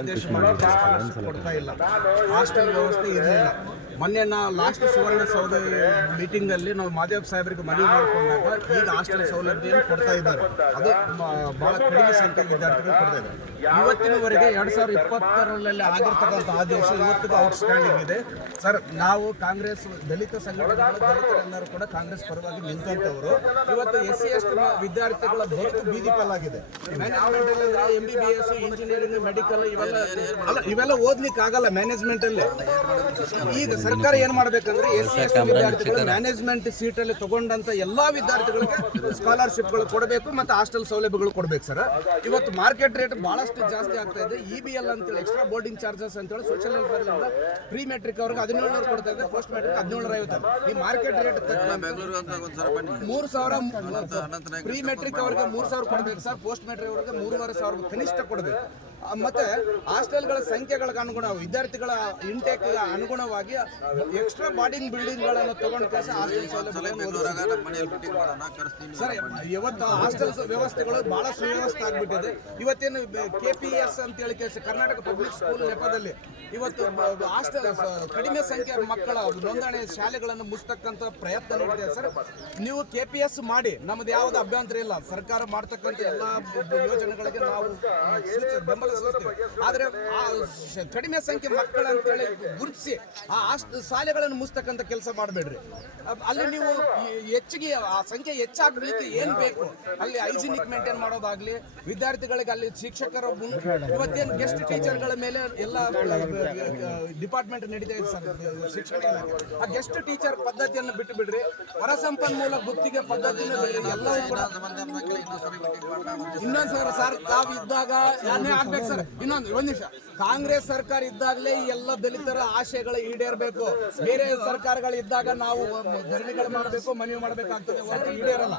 ಆದೇಶ ಕೊಡ್ತಾ ಇಲ್ಲ. ಹಾಸ್ಟೆಲ್ ವ್ಯವಸ್ಥೆ ಇರಲಿಲ್ಲ. ಮೊನ್ನೆ ಲಾಸ್ಟ್ ಸುವರ್ಣಸೌಧ ಮೀಟಿಂಗಲ್ಲಿ ನಾವು ಮಾದೇವ್ ಸಾಹೇಬರಿಗೆ ಮನವಿ ಮಾಡಿಕೊಂಡಾಗ ಈಗ ಹಾಸ್ಟೆಲ್ ಸೌಲಭ್ಯ ಕೊಡ್ತಾ ಇದ್ದಾರೆ. ಅದು ಬಹಳ ಕಡಿಮೆ ಸಂಖ್ಯೆ ವಿದ್ಯಾರ್ಥಿಗಳು ಕೊಡ್ತಾ ಇದ್ದಾರೆ. ಇವತ್ತಿನವರೆಗೆ 2020ರಲ್ಲಿ ಆಗಿರ್ತಕ್ಕಂಥ ಆದೇಶ ಇವತ್ತಿಗೂ ಔಟ್ಸ್ಟ್ಯಾಂಡಿಂಗ್ ಇದೆ. ಸರ್, ನಾವು ಕಾಂಗ್ರೆಸ್ ದಲಿತ ಸಂಘಟನೆಗಳು ದಲಿತರೆಲ್ಲರೂ ಕೂಡ ಕಾಂಗ್ರೆಸ್ ಪರವಾಗಿ ನಿಂತಂಥವರು. ಇವತ್ತು SC ST ವಿದ್ಯಾರ್ಥಿಗಳ ಬದುಕು ಬೀದಿ ಪಾಲಾಗಿದೆ. ಮ್ಯಾನೇಜ್ಮೆಂಟ್ ಅಂದ್ರೆ MBBS, ಇಂಜಿನಿಯರಿಂಗ್, ಮೆಡಿಕಲ್ ಇವೆಲ್ಲ ಓದ್ಲಿಕ್ಕೆ ಆಗಲ್ಲ ಮ್ಯಾನೇಜ್ಮೆಂಟ್ ಅಲ್ಲಿ. ಈಗ ಸರ್ಕಾರ ಏನ್ ಮಾಡ್ಬೇಕಂದ್ರೆ SC ST ವಿದ್ಯಾರ್ಥಿಗಳು ಮ್ಯಾನೇಜ್ಮೆಂಟ್ ಸೀಟ್ ಅಲ್ಲಿ ತಗೊಂಡಂತ ಎಲ್ಲಾ ವಿದ್ಯಾರ್ಥಿಗಳಿಗೆ ಸ್ಕಾಲರ್ಶಿಪ್ಗಳು ಕೊಡಬೇಕು ಮತ್ತು ಹಾಸ್ಟೆಲ್ ಸೌಲಭ್ಯಗಳು ಕೊಡಬೇಕು. ಸರ್, ಇವತ್ತು ಮಾರ್ಕೆಟ್ ರೇಟ್ ಬಹಳಷ್ಟು ಜಾಸ್ತಿ ಆಗ್ತಾ ಇದೆ. EBL ಅಂತೇಳಿ ಎಕ್ಸ್ಟ್ರಾ ಬೋರ್ಡಿಂಗ್ ಚಾರ್ಜಸ್ ಅಂತೇಳಿ ಸೋಷಿಯಲ್ ವೆಲ್ಫೇರ್ ಪ್ರೀ ಮೆಟ್ರಿಕ್ ಅವ್ರಿಗೆ 1700 ಕೊಡ್ತಾ ಇದೆ, ಪೋಸ್ಟ್ ಮೆಟ್ರಿಕ್ 1750. ಈ ಮಾರ್ಕೆಟ್ ರೇಟ್ 3000 ಪ್ರೀ ಮೆಟ್ರಿಕ್ ಅವ್ರಿಗೆ 3000 ಕೊಡಬೇಕು ಸರ್, ಪೋಸ್ಟ್ ಮೆಟ್ರಿಕ್ ಅವ್ರಿಗೆ 3500 ಕನಿಷ್ಠ ಕೊಡಬೇಕು. ಮತ್ತೆ ಹಾಸ್ಟೆಲ್ಗಳ ಸಂಖ್ಯೆಗಳಿಗೆ ಅನುಗುಣವಾಗಿ ವಿದ್ಯಾರ್ಥಿಗಳ ಇಂಟೇಕ್ ಅನುಗುಣವಾಗಿ ಎಕ್ಸ್ಟ್ರಾ ಬಾಡಿಂಗ್ ಬಿಲ್ಡಿಂಗ್ಗಳನ್ನು ತಗೊಂಡು ಕೆಲಸ ಹಾಸ್ಟೆಲ್ ಸೌಲಭ್ಯಗಳನ್ನು ಸರ್, ಇವತ್ತು ಹಾಸ್ಟೆಲ್ ವ್ಯವಸ್ಥೆಗಳು ಬಹಳ ಸುವ್ಯವಸ್ಥೆ ಆಗ್ಬಿಟ್ಟಿದೆ. ಇವತ್ತೇನು KPS ಅಂತೇಳಿ ಕೆಲಸ ಕರ್ನಾಟಕ ಪಬ್ಲಿಕ್ ಸ್ಕೂಲ್ ನೆಪದಲ್ಲಿ ಇವತ್ತು ಹಾಸ್ಟೆಲ್ ಕಡಿಮೆ ಸಂಖ್ಯೆಯ ಮಕ್ಕಳ ನೋಂದಣಿ ಶಾಲೆಗಳನ್ನು ಮುಚ್ಚತಕ್ಕಂಥ ಪ್ರಯತ್ನ ನಡೀತಿದೆ. ಸರ್, ನೀವು KPS ಮಾಡಿ, ನಮ್ದು ಯಾವ್ದು ಅಭ್ಯಂತರ ಇಲ್ಲ. ಸರ್ಕಾರ ಮಾಡ್ತಕ್ಕಂಥ ಎಲ್ಲ ಯೋಜನೆಗಳಿಗೆ ನಾವು ಬೆಂಬಲ ಸೂಚಿಸ್ತೀವಿ. ಆದ್ರೆ ಕಡಿಮೆ ಸಂಖ್ಯೆ ಮಕ್ಕಳ ಅಂತೇಳಿ ಗುರುತಿಸಿ ಆ ಶಾಲೆಗಳನ್ನು ಮುಚ್ಚತಕ್ಕಂಥ ಕೆಲಸ ಮಾಡಬೇಡ್ರಿ. ಅಲ್ಲಿ ನೀವು ಹೆಚ್ಚಿಗೆ ಆ ಸಂಖ್ಯೆ ಹೆಚ್ಚಾಗ್ಲಿಕ್ಕೆ ಏನ್ ಬೇಕು ಅಲ್ಲಿ ಹೈಜಿನಿಕ್ ಮೇಂಟೈನ್ ಮಾಡೋದಾಗ್ಲಿ, ವಿದ್ಯಾರ್ಥಿಗಳಿಗೆ ಅಲ್ಲಿ ಶಿಕ್ಷಕರ ಇವತ್ತೇನು ಗೆಸ್ಟ್ ಟೀಚರ್ಗಳ ಮೇಲೆ ಎಲ್ಲ ಡಿಪಾರ್ಟ್ಮೆಂಟ್ ನಡೀತಾ ಇದೆ ಸರ್, ಶಿಕ್ಷಣ ಇಲಾಖೆ. ಆ ಗೆಸ್ಟ್ ಟೀಚರ್ ಪದ್ಧತಿಯನ್ನು ಬಿಟ್ಟು ಬಿಡ್ರಿ, ಹೊರಸಂಪನ್ಮೂಲ ಗುತ್ತಿಗೆ ಪದ್ಧತಿಯನ್ನು ಎಲ್ಲವೂ ಕೂಡ ಇನ್ನೊಂದು ಸರ್ ತಾವು ಇದ್ದಾಗ ಏನೇ ಆಗ್ಬೇಕು ಸರ್. ಒಂದ್ ನಿಮಿಷ, ಕಾಂಗ್ರೆಸ್ ಸರ್ಕಾರ ಇದ್ದಾಗಲೇ ಎಲ್ಲ ದಲಿತರ ಆಶಯಗಳು ಈಡೇರಬೇಕು. ಬೇರೆ ಸರ್ಕಾರಗಳು ಇದ್ದಾಗ ನಾವು ಧರಣಿಗಳು ಮಾಡಬೇಕು, ಮನವಿ ಮಾಡಬೇಕಾಗ್ತದೆ, ಈಡೇರಲ್ಲ.